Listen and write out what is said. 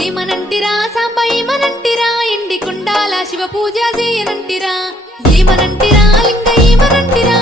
ఏమనంటిరా సాంబ ఏమనంటిరా ఎండి కుండాల శివ పూజ చేయనంటిరా ఏమనంటిరా లింగ ఏమనంటిరా